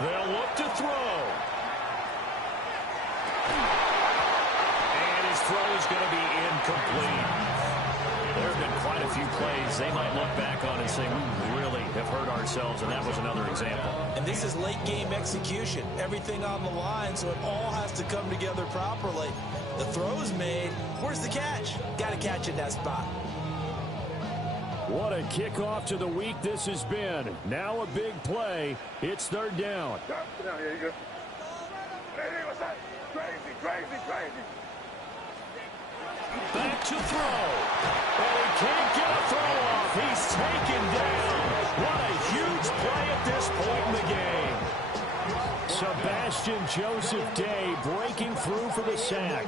They'll look to throw. And his throw is going to be incomplete. There have been quite a few plays they might look back on and say, we really have hurt ourselves, and that was another example. And this is late game execution. Everything on the line, so it all has to come together properly. The throw's made. Where's the catch? Got to catch in that spot. What a kickoff to the week this has been. Now a big play. It's third down. Sit down, here you go. Hey, what's that? Crazy, crazy, crazy. Back to throw. And he can't get a throw off. He's taken down. What a huge play at this point in the game. Sebastian Joseph Day breaking through for the sack.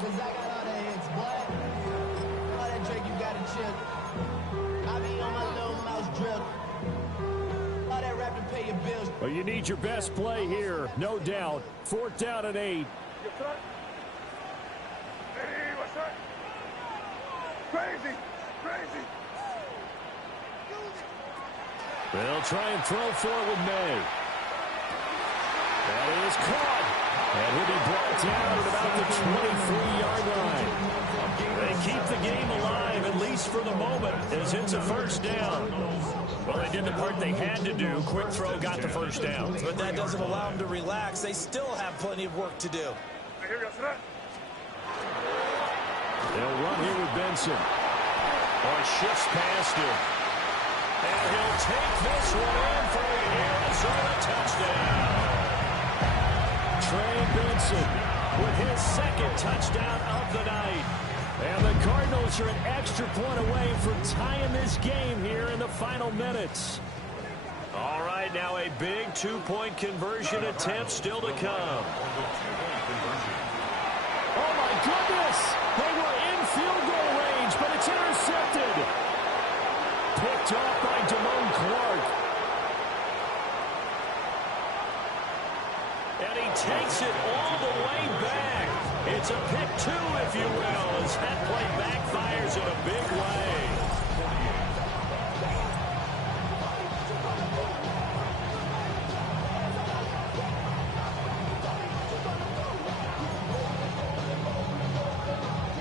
Well, you need your best play here, no doubt. 4th down and 8. Hey, what's that? Crazy, crazy. They'll try and throw for it with May. That is caught. And he'll be brought down at about the 23-yard line. They keep the game alive, at least for the moment, as it's a 1st down. Well, they did the part they had to do. Quick throw got the 1st down. But that doesn't allow them to relax. They still have plenty of work to do. Hey, here we go, set. They'll run here with Benson. Or shifts past him. And he'll take this one in for the Arizona touchdown. Trey Benson with his 2nd touchdown of the night. And the Cardinals are an extra point away from tying this game here in the final minutes. All right, now a big 2-point conversion attempt still to come. Oh, my goodness! They were in field goal range, but it's intercepted. Picked off by Damone Clark. And he takes it all the way back. It's a pick 2, if you will, as that play backfires in a big way.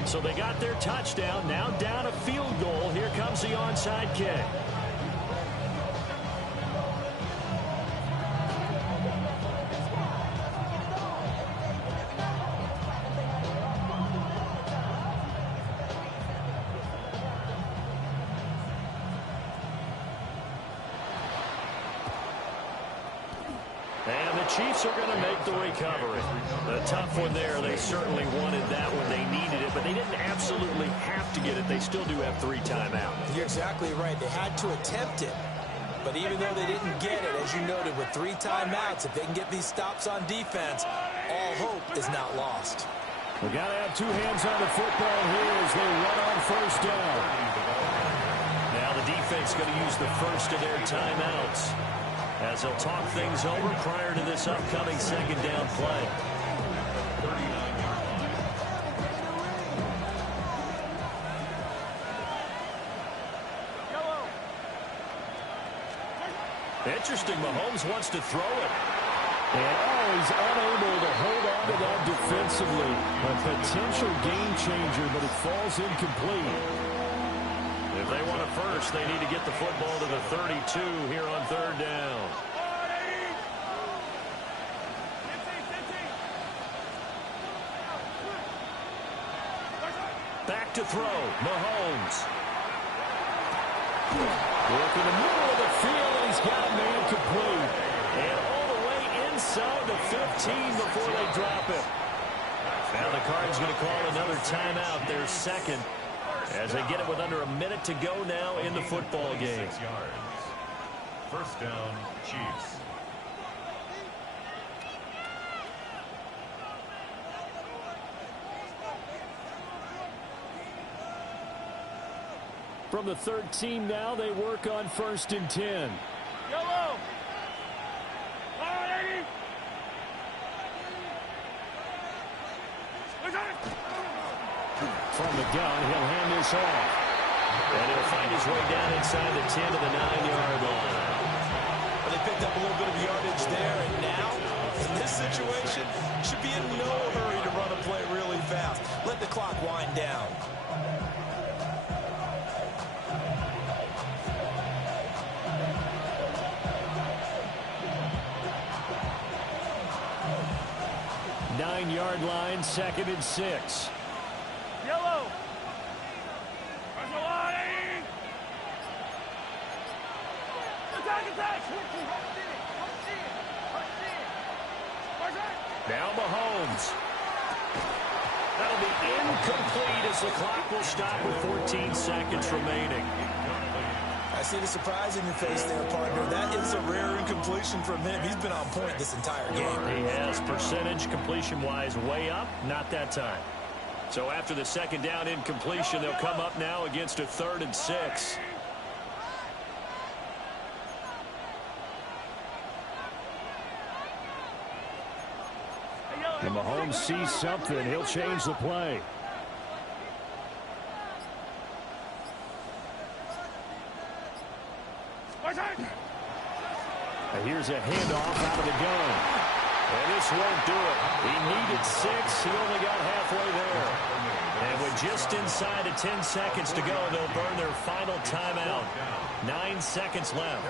So they got their touchdown, now down a field goal. Here comes the onside kick. And the Chiefs are going to make the recovery. A tough one there. They certainly wanted that when they needed it, but they didn't absolutely have to get it. They still do have 3 timeouts. You're exactly right. They had to attempt it. But even though they didn't get it, as you noted, with 3 timeouts, if they can get these stops on defense, all hope is not lost. We got to have 2 hands on the football here as they run on 1st down. Now the defense going to use the first of their timeouts as they'll talk things over prior to this upcoming 2nd down play. Interesting, Mahomes wants to throw it. And he's unable to hold on to that defensively. A potential game changer, but it falls incomplete. If they want a first, they need to get the football to the 32 here on 3rd down. Back to throw, Mahomes. Work in the middle of the field, and he's got a man complete. And all the way inside the 15 before they drop it. Now the Cards going to call another timeout, their 2nd, as they get it with under a minute to go now in the football game. 6 yards. 1st down, Chiefs. From the 13 now, they work on 1st and 10. Yellow. From the gun, he'll hand this off. And he'll find his way down inside the 10 to the 9-yard line. Well, they picked up a little bit of yardage there, and now, in this situation, should be in no hurry to run a play really fast. Let the clock wind down. Nine-yard line, 2nd and 6. Yellow. Now Mahomes. That'll be incomplete as the clock will stop with 14 seconds remaining. I see the surprise in your face there, partner. That is a rare incompletion from him. He's been on point this entire game. He has percentage completion-wise way up, not that time. So after the second down incompletion, they'll come up now against a 3rd and 6. And Mahomes sees something. He'll change the play. And here's a handoff out of the gun. And this won't do it. He needed 6. He only got halfway there. And with just inside of 10 seconds to go, they'll burn their final timeout. 9 seconds left.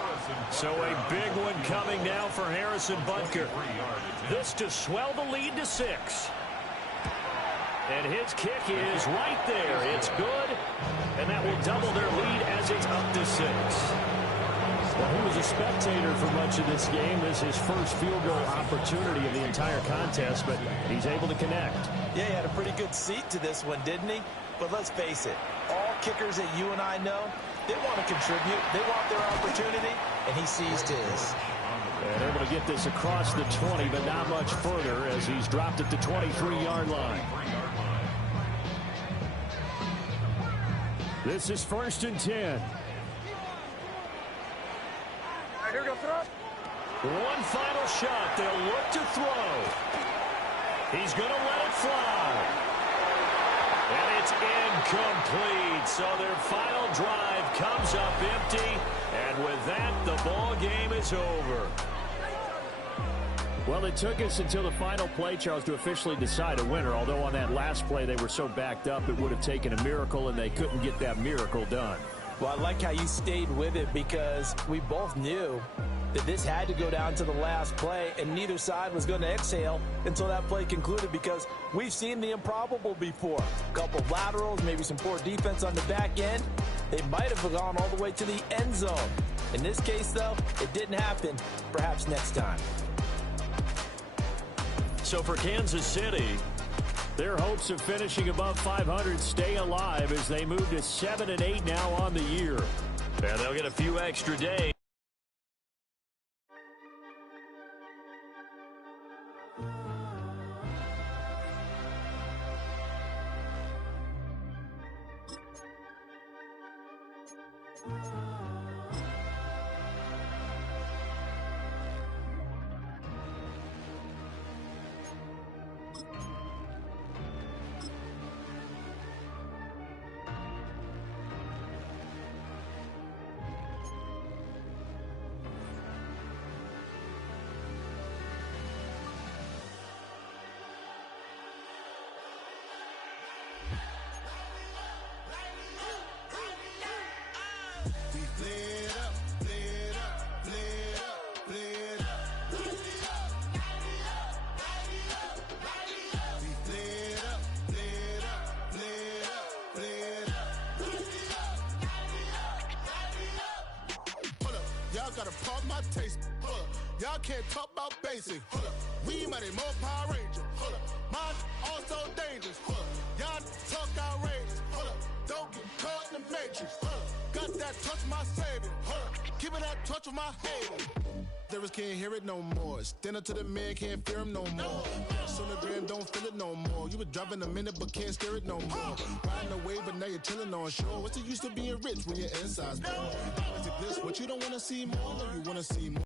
So a big one coming now for Harrison Butker. This to swell the lead to 6. And his kick is right there. It's good. And that will double their lead as it's up to 6. Well, he was a spectator for much of this game. This is his first field goal opportunity of the entire contest, but he's able to connect. Yeah, he had a pretty good seat to this one, didn't he? But let's face it, all kickers that you and I know, they want to contribute. They want their opportunity, and he seized his. And able to get this across the 20, but not much further as he's dropped at the 23-yard line. This is 1st and 10. Here we go, throw. One final shot. They'll look to throw. He's going to let it fly. And it's incomplete. So their final drive comes up empty. And with that, the ball game is over. Well, it took us until the final play, Charles, to officially decide a winner. Although on that last play they were so backed up, it would have taken a miracle, and they couldn't get that miracle done. Well, I like how you stayed with it because we both knew that this had to go down to the last play, and neither side was going to exhale until that play concluded because we've seen the improbable before. A couple of laterals, maybe some poor defense on the back end. They might have gone all the way to the end zone. In this case, though, it didn't happen. Perhaps next time. So for Kansas City, their hopes of finishing above 500 stay alive as they move to 7-8 now on the year. and they'll get a few extra days. Gotta pop my taste. Hold up. Y'all can't talk about basic. Hold up. We might more Power Ranger. Hold up. Mine also dangerous. Hold up. Y'all talk outrageous. Hold up. Don't get caught in the matrix. Hold up. Got that touch my savior. Hold up. Keeping that touch with my haters. Lyrics can't hear it no more. Stand up to the man, can't fear him no more. Sonogram don't feel it no more. You were driving a minute but can't steer it no more. Riding away but now you're chilling on shore. What's the use of being rich when your inside's poor? Is it this what you don't want to see more? No, you want to see more.